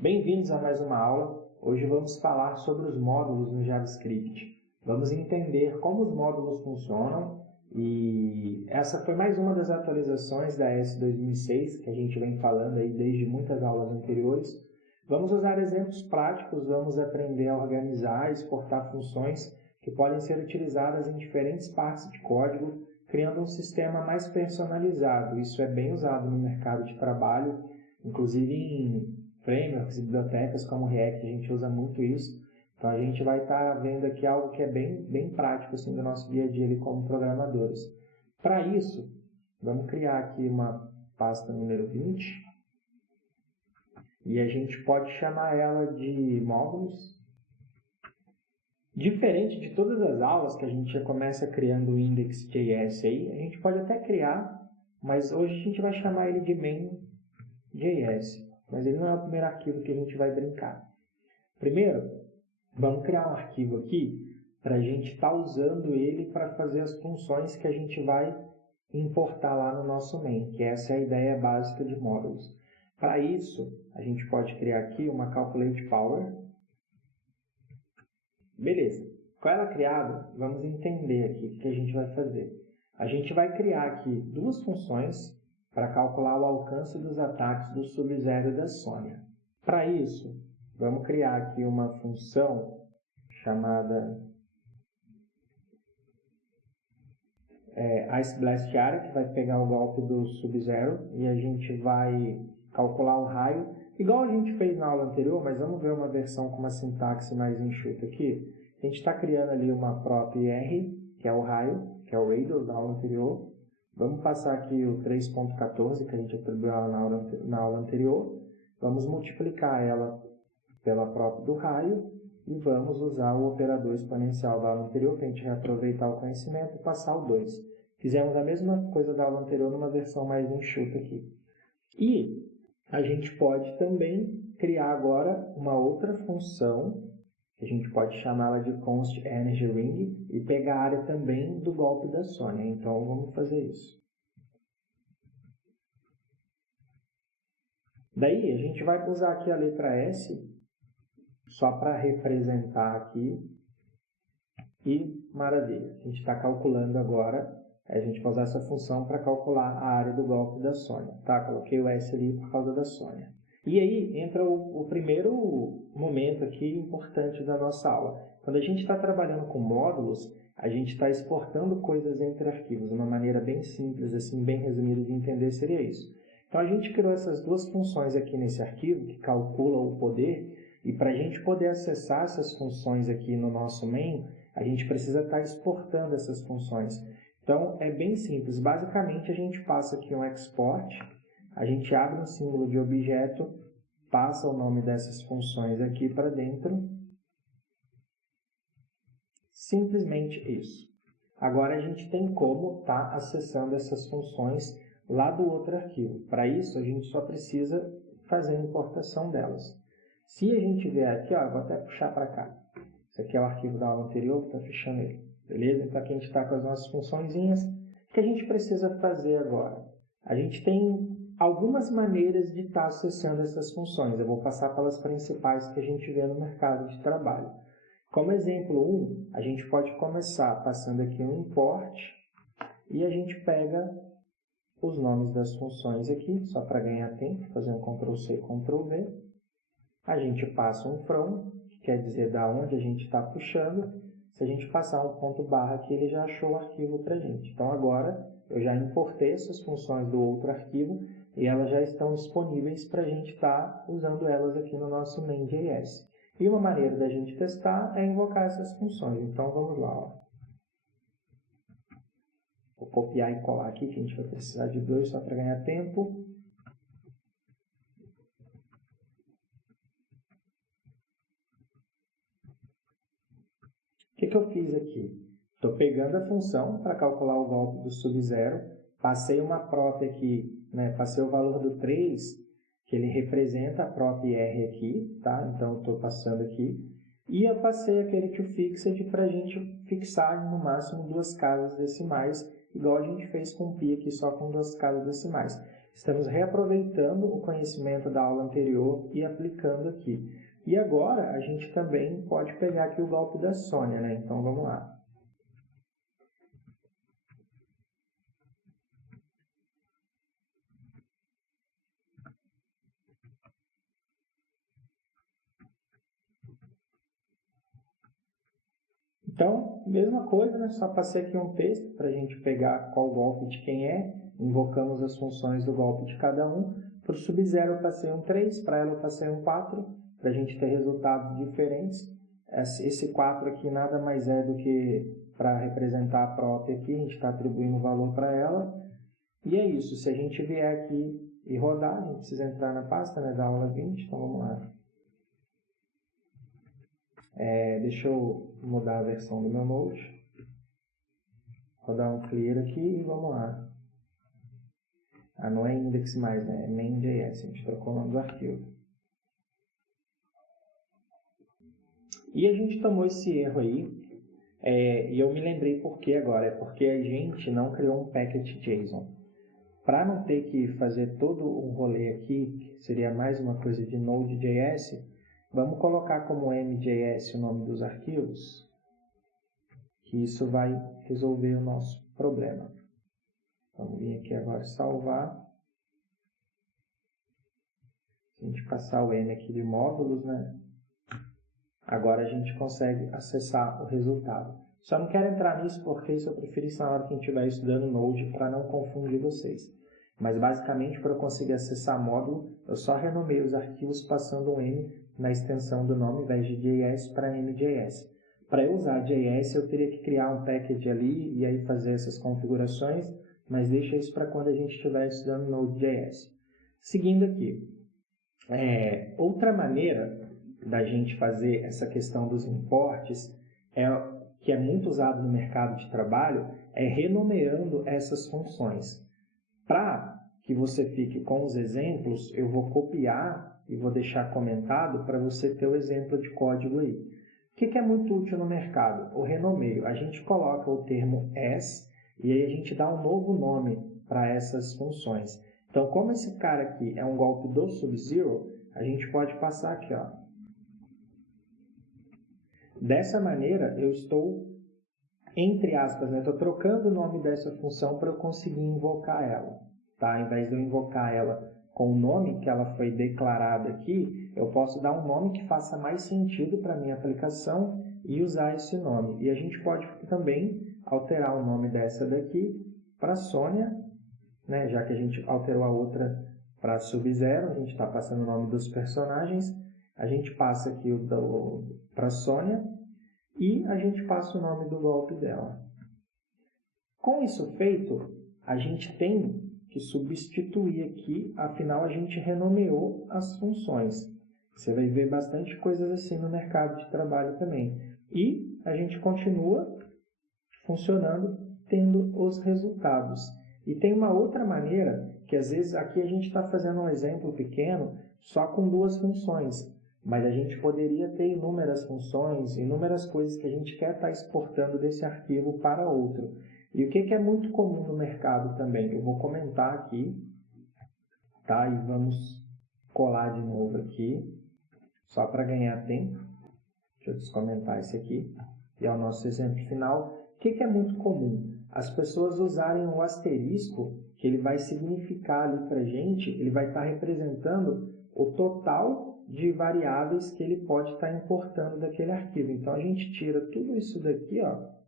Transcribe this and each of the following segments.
Bem-vindos a mais uma aula. Hoje vamos falar sobre os módulos no JavaScript. Vamos entender como os módulos funcionam e essa foi mais uma das atualizações da ES 2006 que a gente vem falando aí desde muitas aulas anteriores. Vamos usar exemplos práticos, vamos aprender a organizar e exportar funções que podem ser utilizadas em diferentes partes de código, criando um sistema mais personalizado. Isso é bem usado no mercado de trabalho, inclusive em frameworks e bibliotecas como o React, a gente usa muito isso. Então a gente vai estar vendo aqui algo que é bem prático assim, do nosso dia a dia ali como programadores. Para isso, vamos criar aqui uma pasta número 20 e a gente pode chamar ela de módulos. Diferente de todas as aulas que a gente já começa criando o index.js aí, a gente pode até criar, mas hoje a gente vai chamar ele de main.js. Mas ele não é o primeiro arquivo que a gente vai brincar. Primeiro, vamos criar um arquivo aqui para a gente estar usando ele para fazer as funções que a gente vai importar lá no nosso main, que essa é a ideia básica de módulos. Para isso, a gente pode criar aqui uma calculate_power. Beleza. Com ela criada, vamos entender aqui o que a gente vai fazer. A gente vai criar aqui duas funções para calcular o alcance dos ataques do Sub-Zero e da Sônia. Para isso, vamos criar aqui uma função chamada Ice Blast Area, que vai pegar o golpe do Sub-Zero e a gente vai calcular o raio, igual a gente fez na aula anterior, mas vamos ver uma versão com uma sintaxe mais enxuta aqui. A gente está criando ali uma prop R, que é o raio, que é o radius da aula anterior. Vamos passar aqui o 3.14, que a gente atribuiu na aula anterior. Vamos multiplicar ela pela prop do raio e vamos usar o operador exponencial da aula anterior, para a gente reaproveitar o conhecimento e passar o 2. Fizemos a mesma coisa da aula anterior numa versão mais enxuta aqui. E a gente pode também criar agora uma outra função, que a gente pode chamá-la de const energy ring, e pegar a área também do golpe da Sônia. Então vamos fazer isso. Daí a gente vai usar aqui a letra S, só para representar aqui. E maravilha, a gente está calculando agora, a gente vai usar essa função para calcular a área do golpe da Sônia. Tá? Coloquei o S ali por causa da Sônia. E aí entra o primeiro momento aqui importante da nossa aula. Quando a gente está trabalhando com módulos, a gente está exportando coisas entre arquivos. Uma maneira bem simples, assim, bem resumida de entender seria isso. Então a gente criou essas duas funções aqui nesse arquivo, que calculam o poder, e para a gente poder acessar essas funções aqui no nosso main, a gente precisa estar exportando essas funções. Então é bem simples. Basicamente a gente passa aqui um export, a gente abre um símbolo de objeto, passa o nome dessas funções aqui para dentro. Simplesmente isso. Agora a gente tem como estar acessando essas funções lá do outro arquivo. Para isso, a gente só precisa fazer a importação delas. Se a gente vier aqui, ó, eu vou até puxar para cá. Esse aqui é o arquivo da aula anterior, que está fechando ele. Beleza? Então aqui a gente está com as nossas funçõezinhas. O que a gente precisa fazer agora? A gente tem algumas maneiras de estar acessando essas funções. Eu vou passar pelas principais que a gente vê no mercado de trabalho. Como exemplo 1, a gente pode começar passando aqui um import e a gente pega os nomes das funções aqui, só para ganhar tempo, fazer um Ctrl+C, Ctrl+V. A gente passa um from, que quer dizer da onde a gente está puxando. Se a gente passar um ponto barra aqui, ele já achou o arquivo para a gente. Então agora eu já importei essas funções do outro arquivo e elas já estão disponíveis para a gente estar usando elas aqui no nosso main.js. E uma maneira da gente testar é invocar essas funções. Então vamos lá. Ó. Vou copiar e colar aqui, que a gente vai precisar de 2 só para ganhar tempo. O que eu fiz aqui? Estou pegando a função para calcular o golpe do Sub-Zero, passei uma prop aqui, né? Passei o valor do 3, que ele representa a prop R aqui, tá? Então estou passando aqui. E eu passei aquele toFixed para a gente fixar no máximo 2 casas decimais, igual a gente fez com o pi aqui, só com 2 casas decimais. Estamos reaproveitando o conhecimento da aula anterior e aplicando aqui. E agora a gente também pode pegar aqui o golpe da Sônia, né? Então vamos lá. Então, mesma coisa, né? Só passei aqui um texto para a gente pegar qual golpe de quem é. Invocamos as funções do golpe de cada um. Para o sub-0 eu passei um 3, para ela eu passei um 4, para a gente ter resultados diferentes. Esse 4 aqui nada mais é do que para representar a própria aqui, a gente está atribuindo valor para ela. E é isso, se a gente vier aqui e rodar, a gente precisa entrar na pasta, né, da aula 20, então vamos lá. Deixa eu mudar a versão do meu Node. Vou dar um clear aqui e vamos lá. Não é index mais, né? É main.js, a gente trocou o nome do arquivo. E a gente tomou esse erro aí, e eu me lembrei por que agora. É porque a gente não criou um packet JSON. Para não ter que fazer todo um rolê aqui, que seria mais uma coisa de Node.js, vamos colocar como m.js o nome dos arquivos, que isso vai resolver o nosso problema. Vamos vir aqui agora salvar. Se a gente passar o M aqui de módulos, né? Agora a gente consegue acessar o resultado. Só não quero entrar nisso porque isso eu prefiro isso na hora que a gente estiver estudando Node para não confundir vocês. Mas basicamente para eu conseguir acessar módulo, eu só renomeio os arquivos passando um M na extensão do nome, ao invés de JS para M.js. Para eu usar JS eu teria que criar um package ali e aí fazer essas configurações, mas deixa isso para quando a gente estiver estudando Node.js. Seguindo aqui, outra maneira da gente fazer essa questão dos importes, que é muito usado no mercado de trabalho, é renomeando essas funções. Para que você fique com os exemplos, eu vou copiar e vou deixar comentado para você ter o exemplo de código aí. O que é muito útil no mercado? O renomeio. A gente coloca o termo as e aí a gente dá um novo nome para essas funções. Então, como esse cara aqui é um golpe do Sub-Zero, a gente pode passar aqui, ó. Dessa maneira, eu estou, entre aspas, né, estou trocando o nome dessa função para eu conseguir invocar ela. Tá? Ao invés de eu invocar ela com o nome que ela foi declarada aqui, eu posso dar um nome que faça mais sentido para a minha aplicação e usar esse nome. E a gente pode também alterar o nome dessa daqui para Sônia, né? Já que a gente alterou a outra para Sub-Zero, a gente está passando o nome dos personagens, a gente passa aqui para Sônia e a gente passa o nome do golpe dela. Com isso feito, a gente tem que substituir aqui, afinal a gente renomeou as funções. Você vai ver bastante coisas assim no mercado de trabalho também. E a gente continua funcionando, tendo os resultados. E tem uma outra maneira, que às vezes aqui a gente está fazendo um exemplo pequeno, só com duas funções. Mas a gente poderia ter inúmeras funções, inúmeras coisas que a gente quer estar exportando desse arquivo para outro. E o que é muito comum no mercado também? Eu vou comentar aqui, tá? E vamos colar de novo aqui, só para ganhar tempo. Deixa eu descomentar esse aqui. E é o nosso exemplo final. O que é muito comum? As pessoas usarem o asterisco, que ele vai significar ali para a gente, ele vai estar representando o total de variáveis que ele pode estar importando daquele arquivo. Então, a gente tira tudo isso daqui, ó,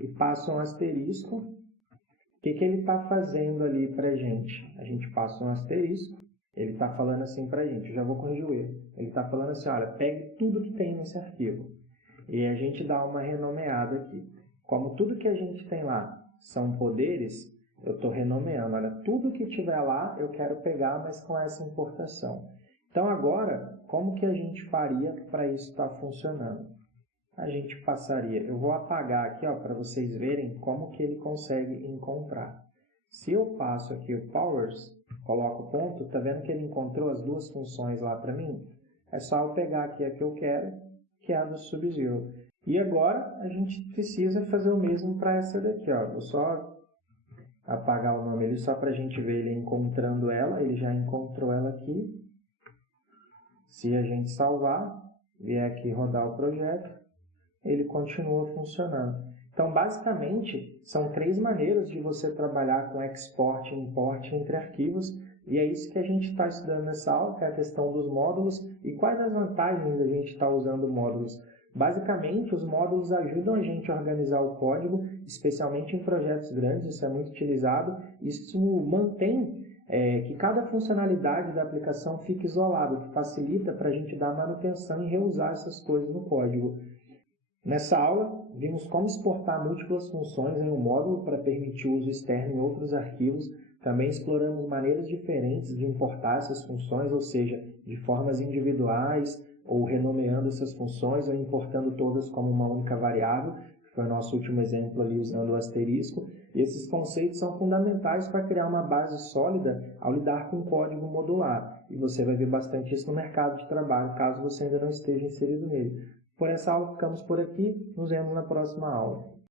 e passa um asterisco. O que ele está fazendo ali para a gente? A gente passa um asterisco, ele está falando assim para a gente, eu já vou corrigir o erro. Ele está falando assim, olha, pegue tudo que tem nesse arquivo. E a gente dá uma renomeada aqui. Como tudo que a gente tem lá são poderes, eu estou renomeando. Olha, tudo que tiver lá eu quero pegar, mas com essa importação. Então agora, como que a gente faria para isso estar funcionando? A gente passaria, eu vou apagar aqui para vocês verem como que ele consegue encontrar. Se eu passo aqui o powers, coloco o ponto, está vendo que ele encontrou as duas funções lá para mim? É só eu pegar aqui a que eu quero, que é a do Sub-Zero. E agora a gente precisa fazer o mesmo para essa daqui. Ó. Vou só apagar o nome ali só para a gente ver ele encontrando ela. Ele já encontrou ela aqui. Se a gente salvar, vier aqui rodar o projeto, ele continua funcionando. Então, basicamente, são 3 maneiras de você trabalhar com export e import entre arquivos, e é isso que a gente está estudando nessa aula, que é a questão dos módulos e quais as vantagens da gente estar usando módulos. Basicamente, os módulos ajudam a gente a organizar o código, especialmente em projetos grandes, isso é muito utilizado. Isso mantém que cada funcionalidade da aplicação fique isolada, que facilita para a gente dar manutenção e reusar essas coisas no código. Nessa aula, vimos como exportar múltiplas funções em um módulo para permitir o uso externo em outros arquivos. Também exploramos maneiras diferentes de importar essas funções, ou seja, de formas individuais, ou renomeando essas funções, ou importando todas como uma única variável, que foi o nosso último exemplo ali usando o asterisco. E esses conceitos são fundamentais para criar uma base sólida ao lidar com código modular. E você vai ver bastante isso no mercado de trabalho, caso você ainda não esteja inserido nele. Por essa aula ficamos por aqui, nos vemos na próxima aula.